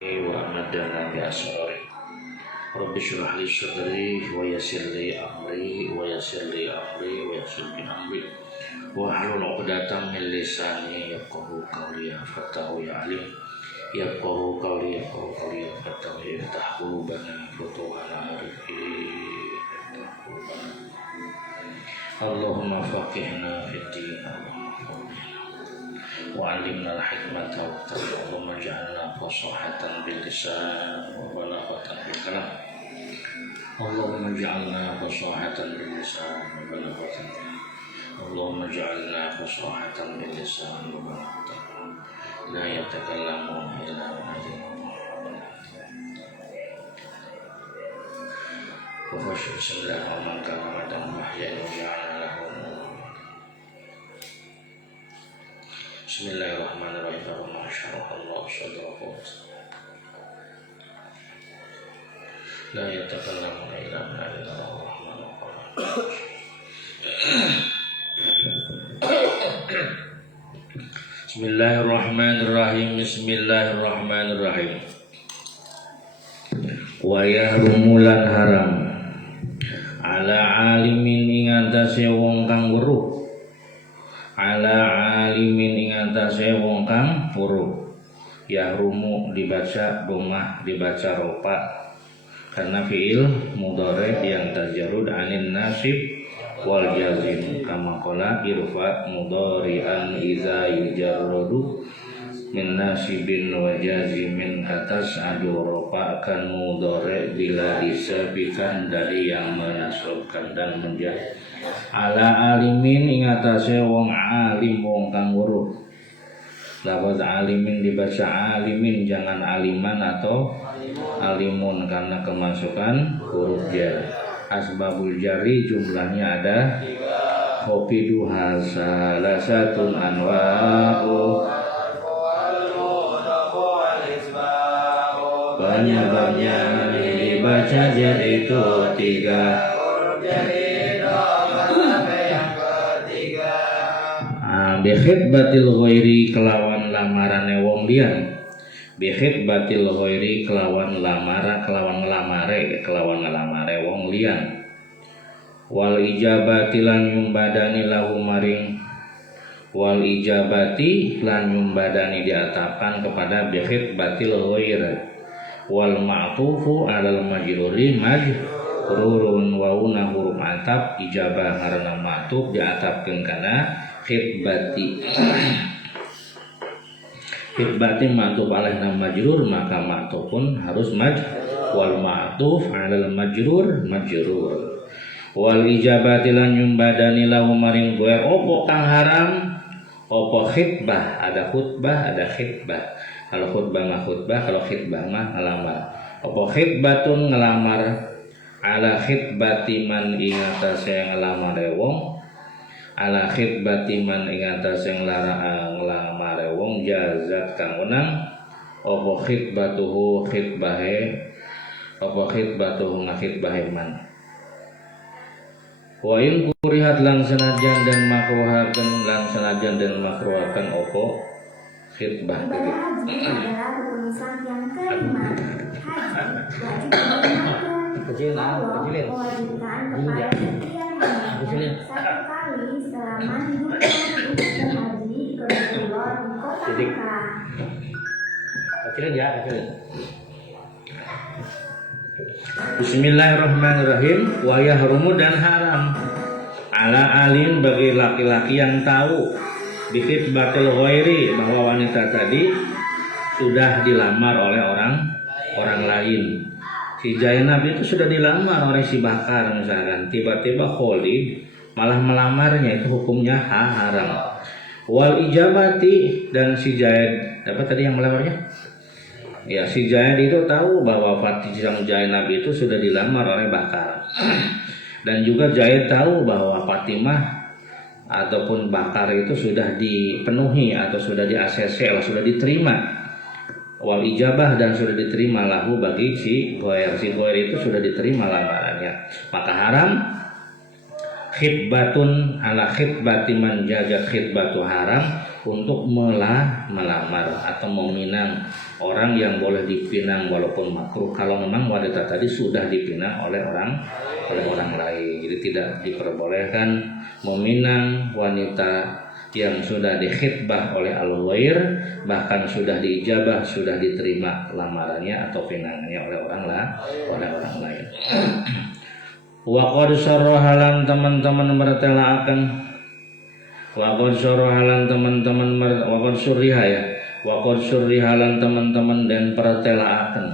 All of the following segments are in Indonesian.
وأمدنا بأسراره رب اشرح لي صدري ويسر لي أمري واحلل عقدة من لساني يفقهوا قولي فتاه يا عليم يفقهوا قولي فتاه يفتح قلوبنا فتوح العارفين اللهم فقهنا في الدين وعلمنا الحكمة والتقوى اللهم اجعلنا فصاحة باللسان وبلاغة في الكلام اللهم اجعلنا فصاحة باللسان وبلاغة اللهم اجعلنا فصاحة باللسان وبلاغة لا يتكلمون إلا بإذنك وخش بسم الله الرحمن الرحيم وحيا وجعلنا له بسم الله الرحمن الرحيم ما شرح الله صدره لا يتكلمون إلا بإذن الله الرحمن الرحيم Bismillahirrahmanirrahim. Wa yahrumulan haram ala alimin ing atase wong kang weruh ala alimin ing atase wong kang weruh. Yahrumu dibaca domah dibaca ropa karena fiil mudhari yang tajarrud anin nasib wal jazim kama qala irfa mudhari'an iza yujarradu min nasibin wa jazimin atas adu ropa akan mudhari bila disabikan dari yang menasabkan dan menjadi ala alimin ing atase wong alim wong kang weruh. Lafaz alimin dibaca alimin jangan aliman atau alimun karena kemasukan huruf jar. Asbabul jari jumlahnya ada khofiduha salasatun anwa'u banyak-banyak dibaca jar itu tiga bikhitbatil ghairi kelawan lamarane wong liyan bikhitbatil ghairi kelawan ngelamare wong liyan wal ijabati lan nyumbadani lahu maring wal ijabati lan nyumbadani diatapan kepada bikhitbatil ghairi wal ma'tufu alal majruri majrurun wa una huruf atap ijabah karena ma'tuf diatapkeun kana khitbati ma'tuf alaih majrur maka ma'tuf pun harus wal ma'tuf alal majrur wal ijabati lan nyumbadani lahu maring gue opo kang haram opo khitbah ada khutbah ada khitbah kalau khutbah mah khutbah kalau khitbah mah ngelamar opo khitbatun ngelamar ala khitbati man ing atase ngelamar wong ala khitbati man ing atase nglamar wong jazat kang menang apa khitbatuhu khitbahe apa khitbatuhu khitbahe man wa in kurihat lan senajan dan makruhaken lan senajan dan makruhaken apa khitbah tadi kecilin titik kecilin ya kecilin. Bismillahirrahmanirrahim. Wa yahrumu dan haram ala alin bagi laki-laki yang tahu bikhitbatil ghairi bahwa wanita tadi sudah dilamar oleh orang lain. Si Zainab itu sudah dilamar oleh si Bakar misalkan, tiba-tiba Khalid malah melamarnya, itu hukumnya haram. Wal ijabati dan si Zaid, apa tadi yang melamarnya? Ya, si Zaid itu tahu bahwa Zainab itu sudah dilamar oleh Bakar. Dan juga Zaid tahu bahwa Fatimah ataupun Bakar itu sudah dipenuhi atau sudah di-ACC atau sudah diterima. Wal ijabah dan sudah diterima lahu bagi si Ghair itu sudah diterima lamarannya, maka haram khitbatun ala khitbati man jaga khitbatu haram untuk melamar atau meminang orang yang boleh dipinang walaupun makruh kalau memang wanita tadi sudah dipinang oleh orang lain. Jadi tidak diperbolehkan meminang wanita yang sudah dikhitbah oleh al-ghair, bahkan sudah diijabah, sudah diterima lamarannya atau pinangannya oleh orang lain. Wa qad sarrahalan teman-teman mertelaaken, wa qad sarrahalan teman-teman wa qad surriha ya, wa qad surrihalan teman-teman dan pertelaaken,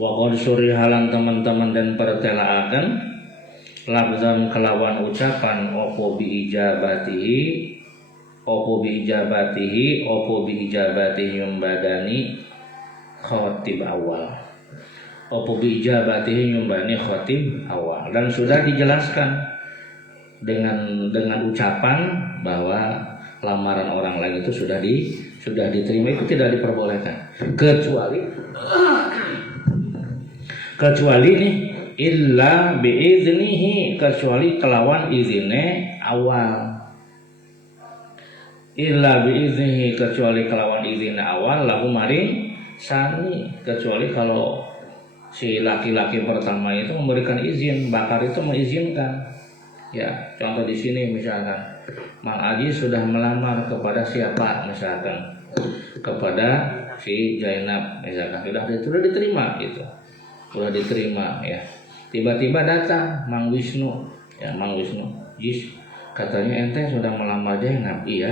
wa qad surrihalan teman-teman dan pertelaaken labzan kelawan ucapan opo bi ijabatihi membadani khotib awal, opo bi ijabatihi membadani khotib awal, dan sudah dijelaskan dengan ucapan bahwa lamaran orang lain itu sudah diterima, itu tidak diperbolehkan kecuali nih illa biiznihi, kecuali kelawan izine awal. Illa biiznihi, kecuali kelawan izine awal, lahu maring sani, kecuali kalau si laki-laki pertama itu memberikan izin, bakar itu mengizinkan. Ya, contoh di sini misalkan Mang Aji sudah melamar kepada siapa, misalkan kepada si Zainab, misalkan sudah diterima gitu. Sudah diterima ya. Tiba-tiba datang Mang Wisnu, Jis, katanya ente sudah melamar Zainab. Iya.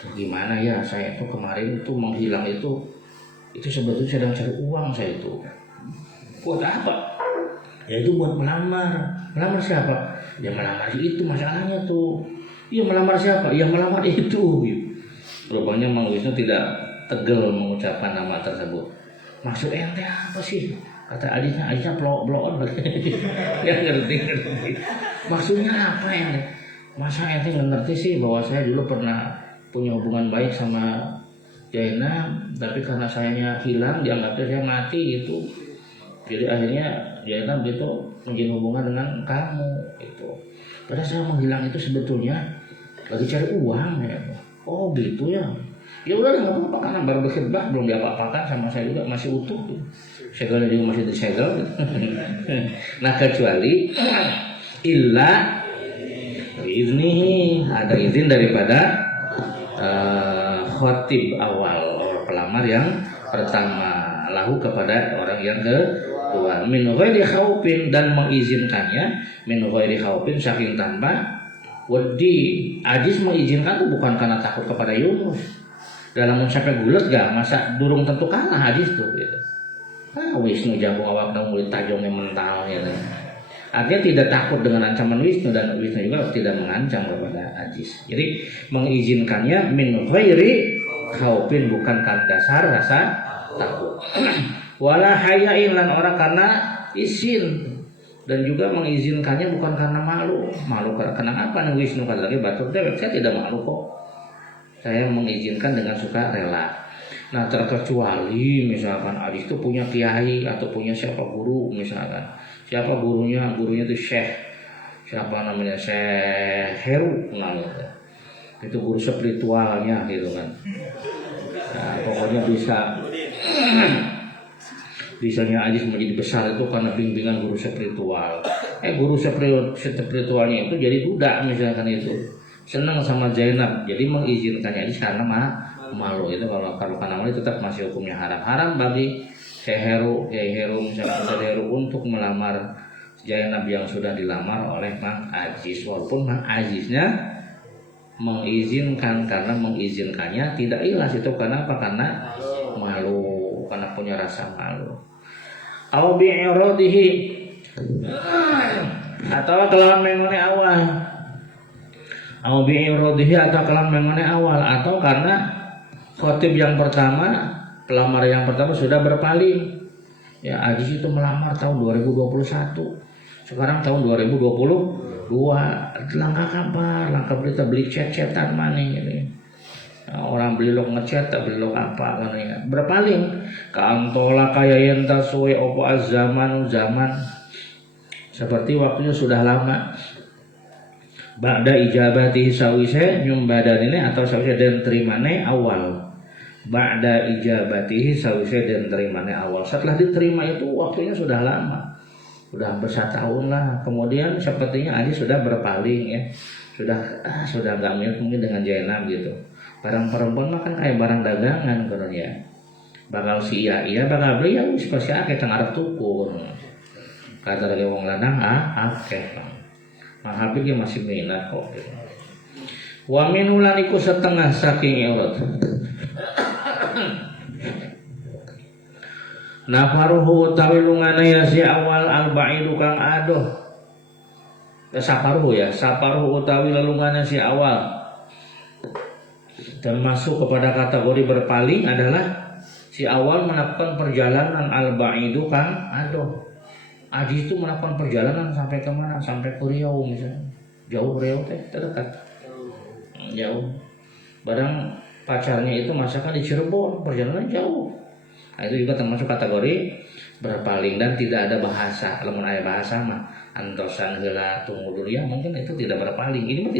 Tuh gimana ya, saya itu kemarin itu menghilang itu sebetulnya sedang cari uang saya itu. Buat apa? Ya itu buat melamar. Melamar siapa? Ya melamar itu masalahnya tuh. Iya melamar siapa? Ya melamar itu. Rupanya Mang Wisnu tidak tegel mengucapkan nama tersebut. Maksud ente apa sih? Kata adiknya blok-blokan. Ya ngerti. Maksudnya apa ente? Masa ente nggak ngerti sih bahwa saya dulu pernah punya hubungan baik sama Zainab, tapi karena sayanya hilang dianggapnya saya mati gitu. Jadi akhirnya Zainab gitu menjalin hubungan dengan kamu gitu. Padahal saya menghilang itu sebetulnya lagi cari uang ya. Oh gitu ya. Ya udah nggak apa-apa karena baru berkhidbah belum diapa-apakan sama saya juga masih utuh. Segelnya juga masih disegel. Nah kecuali illa iznihi, ada izin daripada khotib awal, pelamar yang pertama, lahu kepada orang yang kedua, min ghairi khaufin, dan mengizinkannya min ghairi khaufin saking tanpa wedi. Ajis mengizinkan itu bukan karena takut kepada Yunus. Dalam sampai gulet gak masa durung tentu kalah Ajis tuh gitu. Wisnu jago awak dong mulut tajongnya mental gitu. Artinya tidak takut dengan ancaman Wisnu, dan Wisnu juga tidak mengancam kepada Ajis. Jadi mengizinkannya min ghairi khaufin, bukan karena dasar rasa takut. Wala hayain, lan ora karena izin, dan juga mengizinkannya bukan karena malu. Malu karena apa nih Wisnu kata lagi batur dewek, saya tidak malu kok. Saya mengizinkan dengan suka rela. Nah terkecuali misalkan Adis itu punya kiai atau punya siapa guru misalkan. Siapa gurunya? Gurunya itu Syekh. Siapa namanya? Syekh Heru namanya. Itu guru spiritualnya gitu kan. Nah, pokoknya bisanya Ajis menjadi besar itu karena bimbingan guru spiritual. Guru spiritualnya itu jadi budak misalkan itu. Senang sama Zainab, jadi mengizinkannya Ajis karena malu. Itu kalau karena malu tetap masih hukumnya haram bagi Syekh Heru misalkan Syekh Heru untuk melamar Zainab yang sudah dilamar oleh Mang Ajis, walaupun Mang Ajisnya mengizinkan, karena mengizinkannya tidak ikhlas itu karena apa? Karena malu, karena punya rasa malu. Au bi'iradihi, atau kelawan mengone awal. Au bi'iradihi, atau kelawan mengone awal, atau karena khotib yang pertama, pelamar yang pertama sudah berpaling. Ya Ajis itu melamar tahun 2021. Sekarang tahun 2022. Langkah kabar, langkah berita beli chat-chatan mana ini. Nah, orang beli log ngechat, tak beli log apa kan ya. Berpaling. Kantola kaya yenta suwe opo zaman. Seperti waktunya sudah lama. Ba'da ijabati sawise nyumbadan ini atau sawise dan terimane awal. ba'da ijabatihi sawise dan terimanya awal. Setelah diterima itu waktunya sudah lama, sudah bersatahun lah. Kemudian sepertinya Aji sudah berpaling ya, sudah nggak mirip mungkin dengan Zainab gitu. Barang perempuan mah kan kayak barang dagangan kan ya, bakal si iya bakal beli ya wis pasti akeh teng arep tukur. Kata dari wong lanang akeh. Mang Habib ge masih minat kok. Wa min ulaniku setengah saking eurot. Nafaruhu utawi lungana ya si awal al-ba'idu kang adoh. Saparuhu utawi lelungana si awal. Termasuk kepada kategori berpaling adalah si awal melakukan perjalanan al-ba'idu kang adoh. Aji itu melakukan perjalanan sampai kemana? Sampai ke Riau misalnya. Jauh Riau teh terdekat. Jauh. Barang pacarnya itu masakan di Cirebon, perjalanan jauh. Nah, itu juga termasuk kategori berpaling dan tidak ada bahasa. Lamun aya bahasa mah antosan heula tunggu dulu ya, mungkin itu tidak berpaling. Ini mah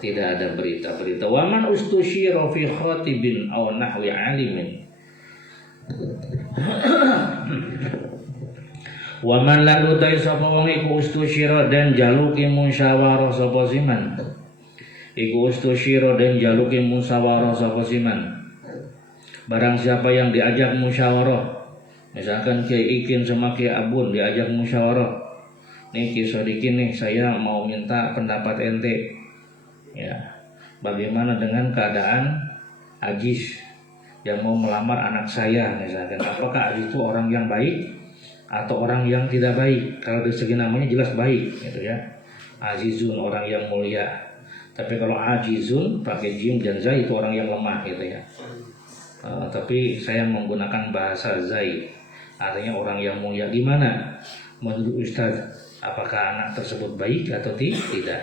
tidak ada berita-berita. Wa man ustusyira fi khatibin aw nahwi alimin. Wa man lan utai sapa wong iku ustusyira dan jaluki musyawarah sapa siman. Iku ustusyira dan jaluki musyawarah sapa siman. Barang siapa yang diajak musyawarah, misalkan Kiai Ikin sama Kiai Abun diajak musyawarah, nih Kiai Sodikin nih saya mau minta pendapat ente, ya bagaimana dengan keadaan Ajis yang mau melamar anak saya misalkan, apakah Ajis itu orang yang baik atau orang yang tidak baik? Kalau dari segi namanya jelas baik, gitu ya. Azizun orang yang mulia, tapi kalau Ajizun pakai jim dan zai itu orang yang lemah, gitu ya. Tapi saya menggunakan bahasa zai, artinya orang yang mulia. Gimana menurut Ustaz, apakah anak tersebut baik atau tidak?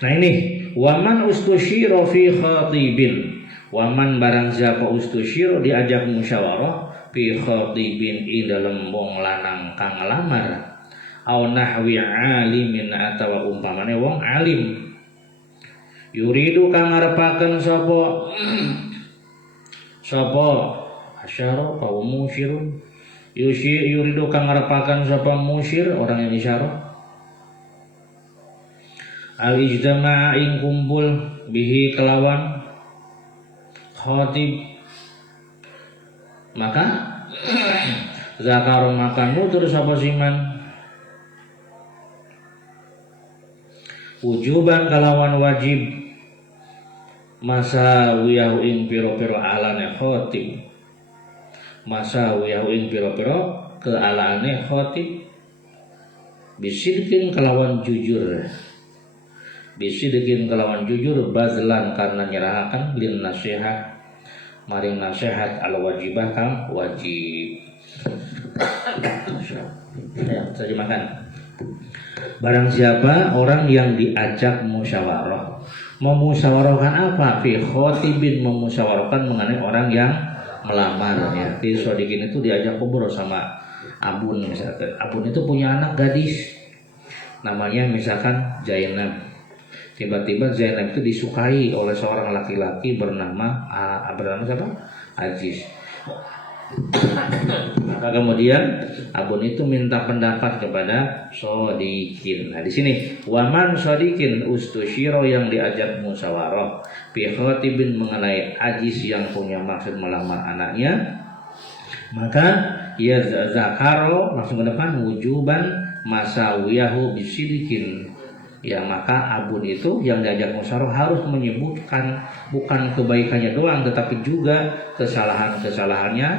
Nah ini waman ustusyira fi khatibin, waman barang siapa ustusyira diajak musyawarah fi khatibin ing dalem wong lanang kang lamar, au nahwi alimin atawa umpamane wong alim. Yuridu kang ngarepaken sapa asyara kaum musyirun. Yuridu kang ngarepaken sapa musyir orang yang isyarah. Al ijtama'a ing kumpul bihi kelawan khatib, maka zakar makan nutur sapa siman wujuban kalawan wajib masa wiyahu ing piro-piro alane khotib, masa wiyahu ing piro-piro ke alane khotib, bisidkin kelawan jujur, bisidkin kelawan jujur, bazlan karena nyerahakan lin nasihat maring nasihat al wajibah kang wajib. Ya, terjemahkan. Barang siapa orang yang diajak musyawarah, memusyawarahkan apa? Fi khotibin, memusyawarahkan mengenai orang yang melamar ya. Fi Sodikin itu diajak ngobrol sama Abun misalkan. Abun itu punya anak gadis namanya misalkan Zainab. Tiba-tiba Zainab itu disukai oleh seorang laki-laki bernama siapa? Ajis. Maka kemudian Abun itu minta pendapat kepada Sodikin. Nah di sini waman Sodikin ustusyiro yang diajak musyawarah fi khatibin mengenai Ajis yang punya maksud melamar anaknya, maka ya zakaro langsung ke depan wujuban masawiyahu bisidikin. Ya maka Abun itu yang diajak musyawarah harus menyebutkan bukan kebaikannya doang, tetapi juga kesalahan-kesalahannya,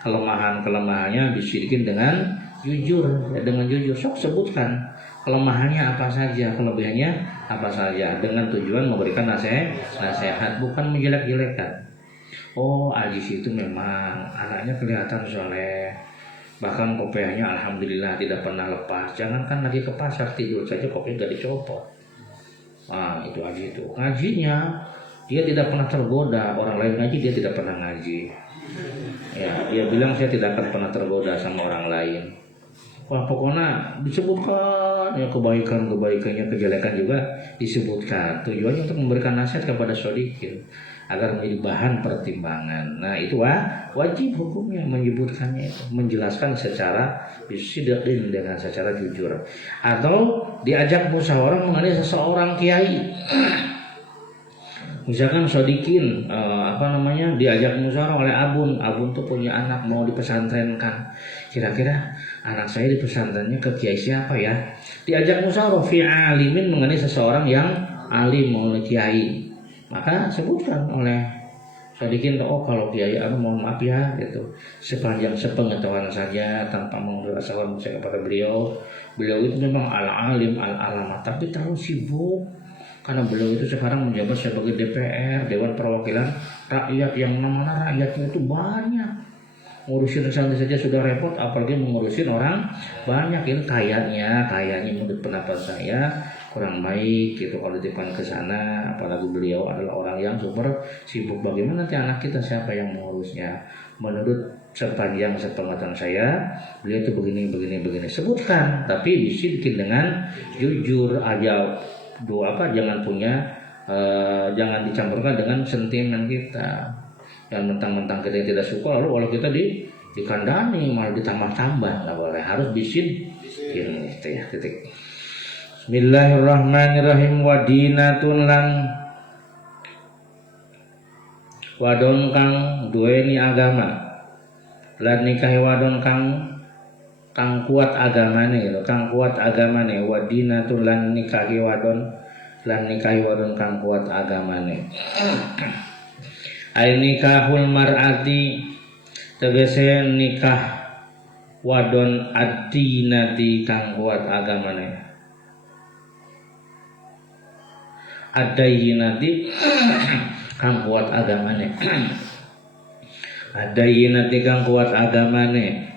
kelemahan-kelemahannya disedikin dengan jujur, ya, dengan jujur. Sok sebutkan kelemahannya apa saja, kelebihannya apa saja, dengan tujuan memberikan nasihat, bukan menjelek-jelekan. Oh, Ajis itu memang anaknya kelihatan soleh, bahkan kopiahnya alhamdulillah tidak pernah lepas. Jangankan lagi ke pasar, tidur saja kopiah gak dicopot. Nah itu Ajis itu. Ngajinya dia tidak pernah tergoda, orang lain ngaji dia tidak pernah ngaji. Ya, dia bilang saya tidak akan pernah tergoda sama orang lain. Wah, pokoknya disebutkan ya kebaikannya, kejelekan juga disebutkan. Tujuannya untuk memberikan nasihat kepada shodikin agar menjadi bahan pertimbangan. Nah, itu wajib hukumnya menyebutkannya itu, menjelaskan secara bisidqin dengan secara jujur. Atau diajak musyawarah mengenai seseorang kiai. Misalkan shodikin diajak musyawarah oleh abun tuh punya anak mau dipesantrenkan. Kira-kira anak saya di pesantrennya ke kiai siapa ya? Diajak musyawarah fi alimin mengenai seseorang yang alim oleh kiai. Maka sebutkan oleh shodikin, kalau kiai mohon maaf ya gitu. Sepanjang sepengetahuan saja tanpa menguasai saya kepada beliau. Beliau itu memang al-alim al-alamat tapi terlalu sibuk. Karena beliau itu sekarang menjabat sebagai DPR, Dewan Perwakilan Rakyat, yang mana rakyatnya itu banyak. Ngurusin santri saja sudah repot, apalagi mengurusin orang banyak. Ini kayaknya menurut pendapat saya kurang baik gitu kalau dititipkan ke sana, apalagi beliau adalah orang yang super sibuk. Bagaimana nanti anak kita siapa yang mengurusnya? Menurut sepanjang sepengetahuan saya, beliau itu begini. Sebutkan, tapi bisikin dengan jujur aja. Jangan dicampurkan dengan sentimen kita. Yang mentang-mentang kita tidak suka, lalu kalau kita dikandani malah ditambah-tambah, nggak boleh. Harus bisin gitu ya. Titik. Bismillahirrahmanirrahim. Wadinatun lan wadon kang duweni agama, lan nikahi wadon kang kuat agamane, wadinatun lan nikahi wadon kang kuat agamane. Ai nikahul mar'ati tegese nikah wadon adinati kang kuat agamane. Adayinati kang kuat agamane. Adayinati kang kuat agamane.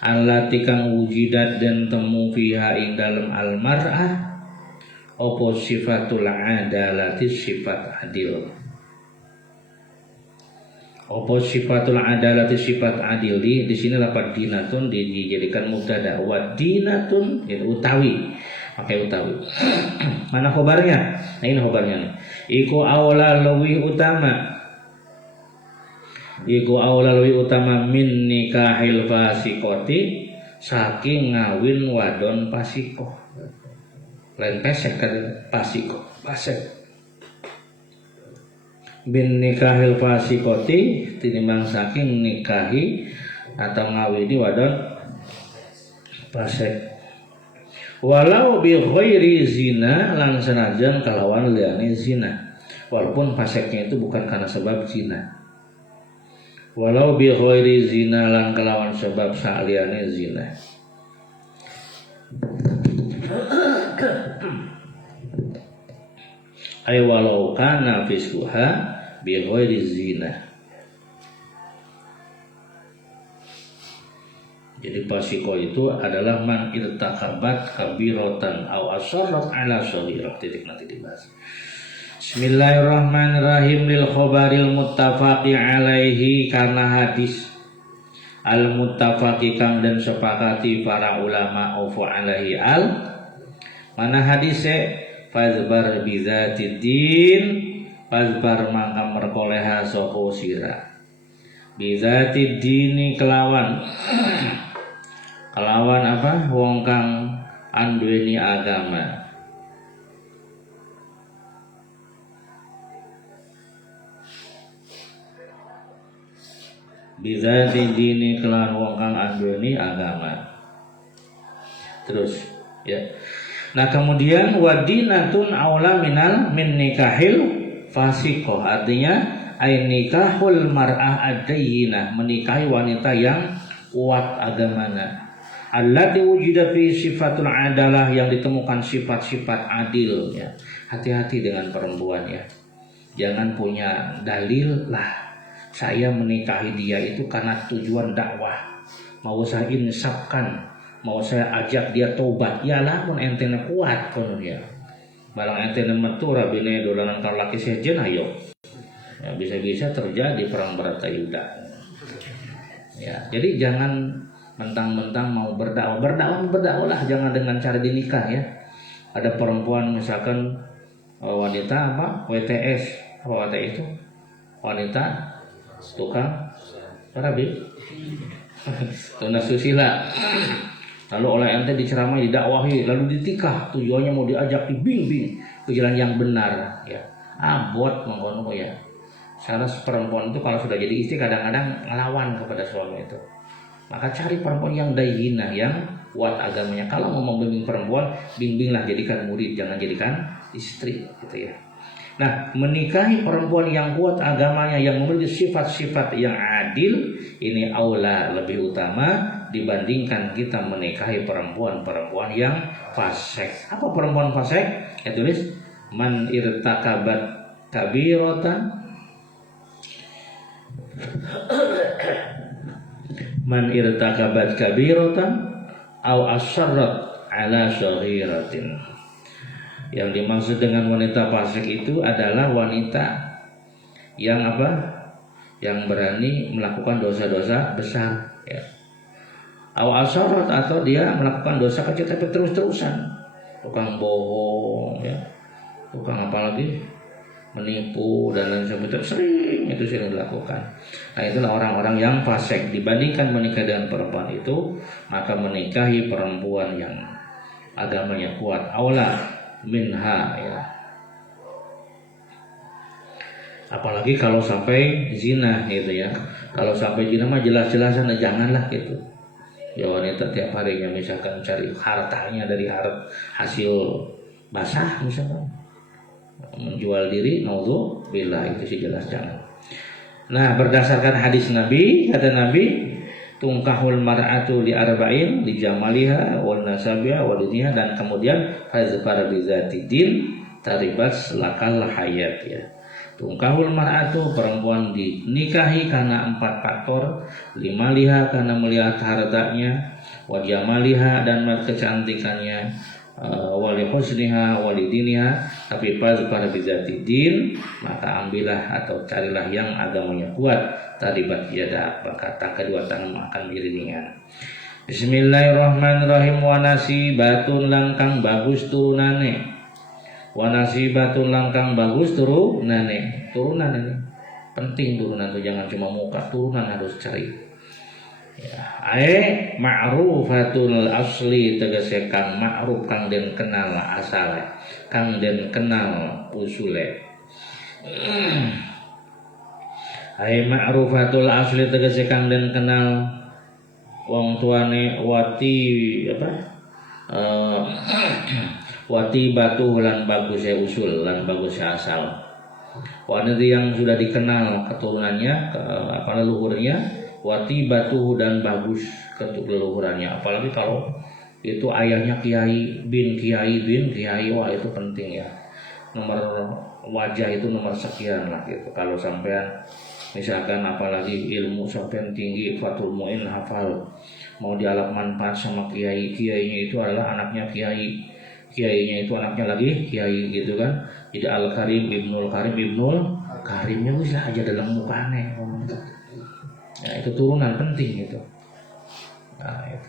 Allati kang wujidat dan temu fiha ing dalem almar'ah opo sifatul adalati sifat adil. Opo sifatul adalati sifat adil di sini lapat dinatun dijadikan mubtada, wa dinatun utawi, pakai utawi. Mana khobarnya? Nah, ini khobarnya nih. Iku awla luwi utama min nikahil fasikoti saking ngawin wadon pasiko. Lain pesek kan pasiko, pasek. Bin nikahil fasikoti tinimbang saking nikahi atau ngawini wadon pasek. Walau bi ghairi zina lan senajan kalawan liyane zina. Walaupun paseknya itu bukan karena sebab zina. Walau bi ghairi zina lan kelawan sebab saliyane zina. Ay walau kana fiskuha bi ghairi zina. Jadi pasiko itu adalah man irtakabat kabiratan aw asarrat ala shaghirah. Titik nanti dibahas. Bismillahirrahmanirrahim. Lil khobaril muttafaqi alaihi, karena hadis al muttafaqi kang dan sepakati para ulama ofu alaihi mana hadise fazbar bizatid fazbar mangka merkoleha sapa sira bizatid dini kelawan apa wong kang anduweni agama. Bizati dini kelawan wong kang anduweni agama. Terus ya. Nah, kemudian wadinatun aula min nikahil fasiko, artinya ay nikahul mar'ah adayinah, menikahi wanita yang kuat agamana. Allati wujida fi sifatul adalah, yang ditemukan sifat-sifat adil ya. Hati-hati dengan perempuan ya. Jangan punya dalil lah saya menikahi dia itu karena tujuan dakwah. Mau saya insafkan, mau saya ajak dia tobat. Ya lah pun entena kuat kono ya. Balang entena metu rabine dolanan karo laki sejen ayo. Ya, bisa-bisa terjadi perang Bharatayuda. Ya, jadi jangan mentang-mentang mau berdakwah lah, jangan dengan cara dinikah ya. Ada perempuan misalkan wanita WTS, apa itu wanita tukang terapi tunas susila, lalu oleh ente diceramai, didakwahi, lalu ditikah, tujuannya mau diajak dibimbing ke jalan yang benar ya. Abot mengkono ya. Salah perempuan itu kalau sudah jadi istri kadang-kadang ngelawan kepada suami itu. Maka cari perempuan yang dayyinah, yang kuat agamanya. Kalau mau membimbing perempuan, bimbinglah, jadikan murid, jangan jadikan istri gitu ya. Nah, menikahi perempuan yang kuat agamanya, yang memiliki sifat-sifat yang adil, ini aula, lebih utama dibandingkan kita menikahi perempuan-perempuan yang fasik. Apa perempuan fasik? Ya tulis, man irtakabat kabiratan, man irtakabat kabiratan au asyarrat ala saghiratin. Yang dimaksud dengan wanita fasik itu adalah wanita yang yang berani melakukan dosa-dosa besar ya. Au asyarrat, atau dia melakukan dosa kecil tapi terus-terusan. Tukang bohong ya. Tukang apalagi menipu dan lain sebagainya, sering dilakukan. Nah, itulah orang-orang yang fasik. Dibandingkan menikah dengan perempuan itu, maka menikahi perempuan yang agamanya kuat aula minha ya. Apalagi kalau sampai zina gitu ya. Kalau sampai zina mah jelas-jelasan janganlah gitu. Ya, wanita tiap harinya misalkan cari hartanya dari hasil basah misalkan, menjual diri, naudzubillah, itu sih jelas jangan. Nah, berdasarkan hadis Nabi, kata Nabi, tungkahul mar'atu li arba'in, li jamaliha wal nasabiha wal diniha, dan kemudian fazfar bi zati din taribas lakal hayat ya. Tungkahul mar'atu, perempuan dinikahi karena 4 faktor, limaliha karena melihat hartanya, wa jamaliha dan kecantikannya, wali husniha wali diniha, tapi pada bizati din, maka ambillah atau carilah yang agamanya kuat, taribat yada, maka kedua tangan akan dirinya. Bismillahirrahmanirrahim. Wa nasibatun langkang bagus turunane, wa nasibatun langkang bagus turunane. Turunan ini penting, turunan itu jangan cuma muka, turunan harus cari ya. Ma'rufatul asli, tegese kang ma'ruf, kang den kenal asale, kang den kenal usule. Ma'rufatul asli, tegese kang den kenal wong tuane, wati wati batu lan bagusnya usul lan bagusnya asal. Wanita yang sudah dikenal keturunannya, leluhurnya, wati batu dan bagus leluhurannya. Apalagi kalau itu ayahnya kiai bin kiai, wah itu penting ya. Nomor wajah itu nomor sekian lah gitu. Kalau sampean misalkan apalagi ilmu sampean tinggi, Fathul Muin hafal, mau dialap manfaat sama kiainya itu adalah anaknya kiainya itu anaknya lagi kiai gitu kan. Jadi Al-Karim Ibnul Karimnya bisa aja dalam mukanya. Nah, itu turunan penting itu. Nah, itu.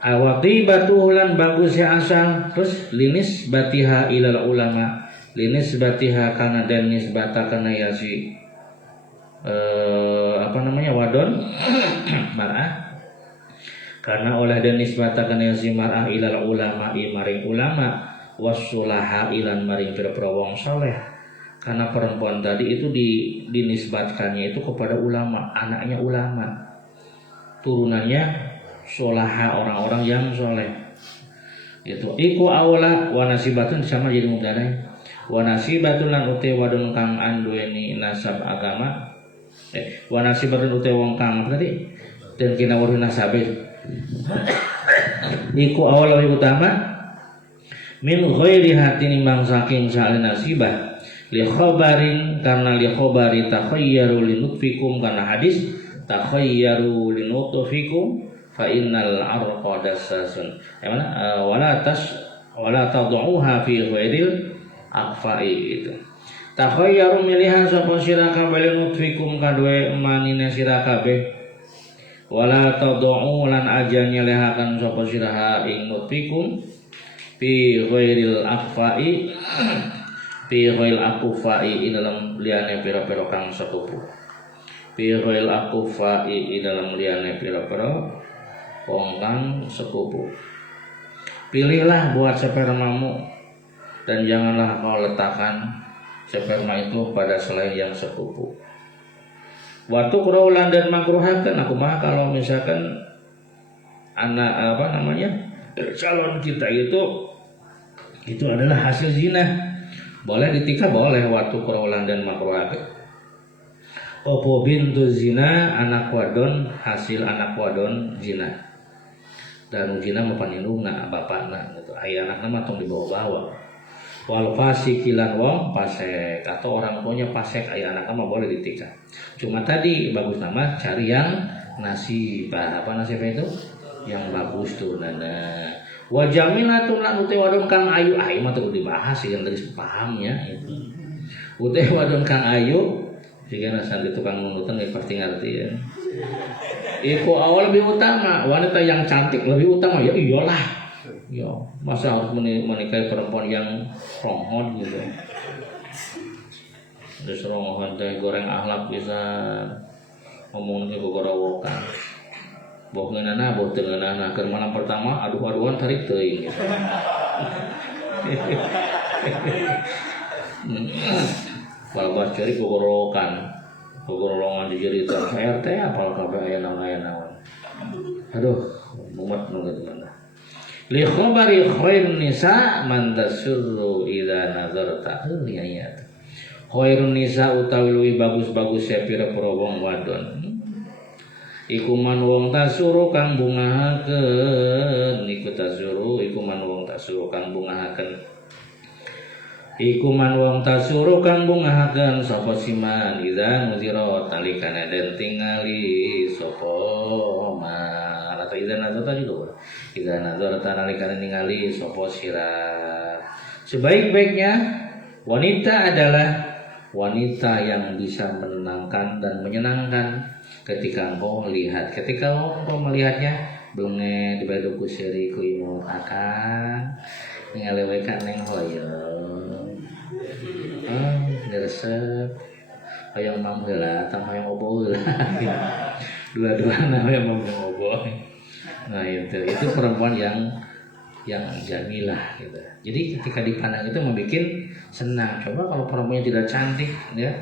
Awati batu lan bagus ya asal. Terus linis batiha ilal ulama, linis batiha kana dan nisbata kana yasi wadon mar'ah, karena oleh dan nisbata kana yasi mar'ah ilal ulama maring ulama, wassulaha ilan maring pira-pira wong saleh. Karena perempuan tadi itu dinisbatkannya itu kepada ulama, anaknya ulama, turunannya solaha, orang-orang yang soleh. Itu iku aula wa nasibatun sama jadi mudzarai. Wa nasibatun lan uti wadon kang anduweni nasab agama. Wa nasibatun uti wong kang tadi dan kina waru nasabe. Iku aula utama min ghairi hatin mang saking sa'al nasibah. Li khabarin, karena li khabari takhayyaru linutfikum, karena hadis takhayyaru linutfikum fa innal arqa dassasun. Wala tad'uha fi ghairil aqfa'i itu. Takhayyaru milihan sapa sira kabeh linutfikum kadue manine sira kabeh Wala tad'u lan aja nyelehakan sapa siraha ing nutfikum fi ghairil akfai fi ghairil akufai dalam liane pira-pira kang sepupu. Fi ghairil akufai dalam liane pira-pira wong kang sepupu. Pilihlah buat spermamu dan janganlah kau letakkan sperma itu pada selain yang sepupu. Waktu kuraulan dan makruhakan aku mah kalau misalkan anak calon kita itu adalah hasil zina, boleh ditikah boleh waktu kuraulan dan makruhakan. Opo bintu zina anak wadon hasil anak wadon zina. Dan zina mapanindungna bapakna gitu. Aya anakna mah tong dibawa-bawa. Wal fasikilan wong pasek atau orang tuanya pasek aya anakna mah boleh ditikah. Cuma tadi bagus nama cari yang nasibah. Apa nasibah itu? Yang bagus tuh nana. Wa jamilatun lan uti wadon kang ayu mah teu dibahas yang dari pahamnya itu. Uti wadon kang ayu jika nasa di tukang nunutan pasti ngerti ya. Iku awal lebih utama, wanita yang cantik lebih utama ya iyalah. Ya, masa harus menikahi perempuan yang ronghon gitu. Terus ronghon teh goreng ahlak bisa ngomongin ke gorowokan. Boh ngeunana, boh teu ngeunana. Keur malam pertama aduh-aduhan tarik teuing gitu. Babas cari gorowokan. Gogolongan di cerita RT apal kabeh aya naon. Aduh, mumet nu gimana. Li khabari khairun nisa man tasurru idza nazarta ayat. Khairun nisa utawi luwih bagus-bagus pira-pira wong wadon. Iku man wong tasuru kang bungahakeun, iku tasuru iku man wong tasuru kang bungahakeun. Iku man wong tasuru kang bungahakeun sapa siman idza nuzira talikana den tingali sapa man atau idza nazarta juga idza nazarta talikana ningali sapa sira. Sebaik-baiknya wanita adalah wanita yang bisa menenangkan dan menyenangkan ketika engkau melihat. Ketika engkau melihatnya belum di baduku seri ku imut akan ngalewekan neng hoyong. Ngeresep hayang mang heula tang hayang oboh heula. Dua-duana hayang mang oboh. Nah itu perempuan yang jamilah gitu. Jadi ketika dipandang itu membuat senang. Coba kalau perempuannya tidak cantik ya,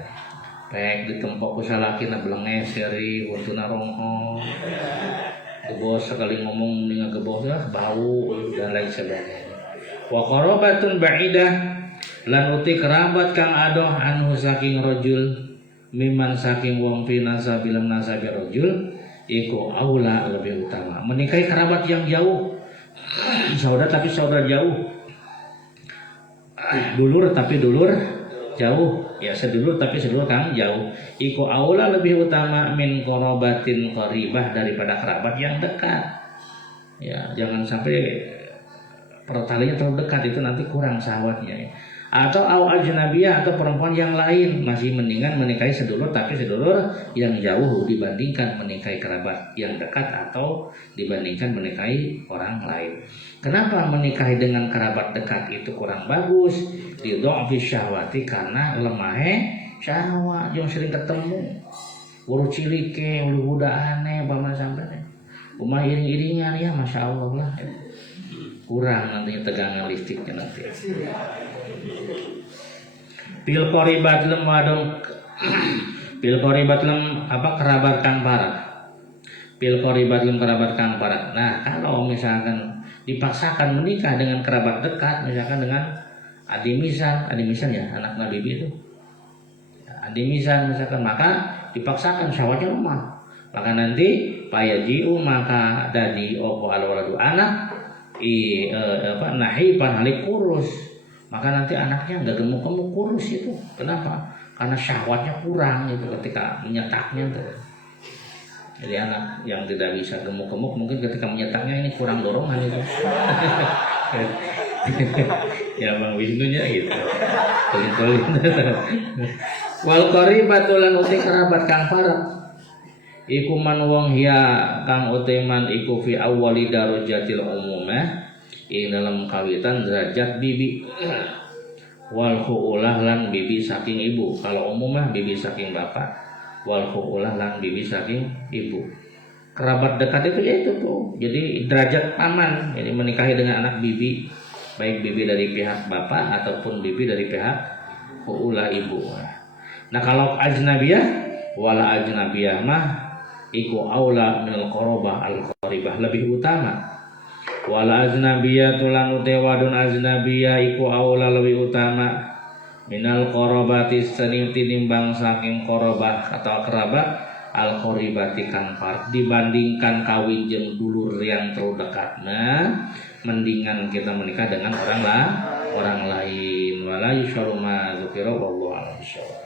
pek ditempok ku salakina belenges seri untuna rongkong. Gebos sekali ngomong dengan gebos lah bau dan lain sebagainya. Wa qarabatun ba'idah lan uti kerabat kang adoh anu saking rajul miman saking wong fi nasabil nasabi rajul iku aula lebih utama menikahi kerabat yang jauh. Saudara tapi saudara jauh, dulur tapi dulur jauh, ya sedulur tapi sedulur kang jauh. Iku aula lebih utama min qarabatin qaribah daripada kerabat yang dekat. Ya jangan sampai pertaliannya terlalu dekat, itu nanti kurang sahabatnya. Atau au ajnabiyah atau perempuan yang lain, masih mendingan menikahi sedulur tapi sedulur yang jauh dibandingkan menikahi kerabat yang dekat atau dibandingkan menikahi orang lain. Kenapa menikahi dengan kerabat dekat itu kurang bagus? Lidha'fi syahwati, karena lemahnya syahwat, yang sering ketemu uru cilike, uru budak aneh, paman sampai rumah iring-iringan ya masya Allah lah, kurang nantinya tegangan listriknya nanti. Bil qoribat lem wadon bil qoribat lem kerabat kang parat. Bil qoribat lem kerabat kang parat. Nah, kalau misalkan dipaksakan menikah dengan kerabat dekat, misalkan dengan adi misan ya, anak Nabi itu. Adi misan misalkan, maka dipaksakan syahwatnya lemah. Maka nanti payajiu maka dadi opo alwaradu anak nahiban halik kurus. Maka nanti anaknya nggak gemuk-gemuk, kurus itu. Kenapa? Karena syahwatnya kurang itu ketika menyetaknya tuh. Jadi anak yang tidak bisa gemuk-gemuk mungkin ketika menyetaknya ini kurang dorongan itu. Ya Bang Wisnunya gitu. Tolin. Wal qaribatul lan uti kerabat kang parek. iku man wong hiya kang uteman iku fi awwali darajatil umumah ing dalam kawitan derajat bibi wal khuulah lan bibi saking ibu. Kalau umumah bibi saking bapak, wal khuulah lan bibi saking ibu. Kerabat dekat itu ya itu tuh. Jadi derajat paman, jadi menikahi dengan anak bibi, baik bibi dari pihak bapak ataupun bibi dari pihak khuulah ibu. Nah kalau ajnabiyah, wala ajnabiyah mah iku aula minal qarabah al qaribah, lebih utama. Wala ajnabiyah tulan utewadun ajnabiyah iku aula lebih utama minal qarabati tinimbang saking qarabah atau kerabat al qaribati kang dibandingkan kawin jeung dulur yang terdekat. Nah, mendingan kita menikah dengan orang lain. Wala yusharu ma dzukira wallahu a'lam.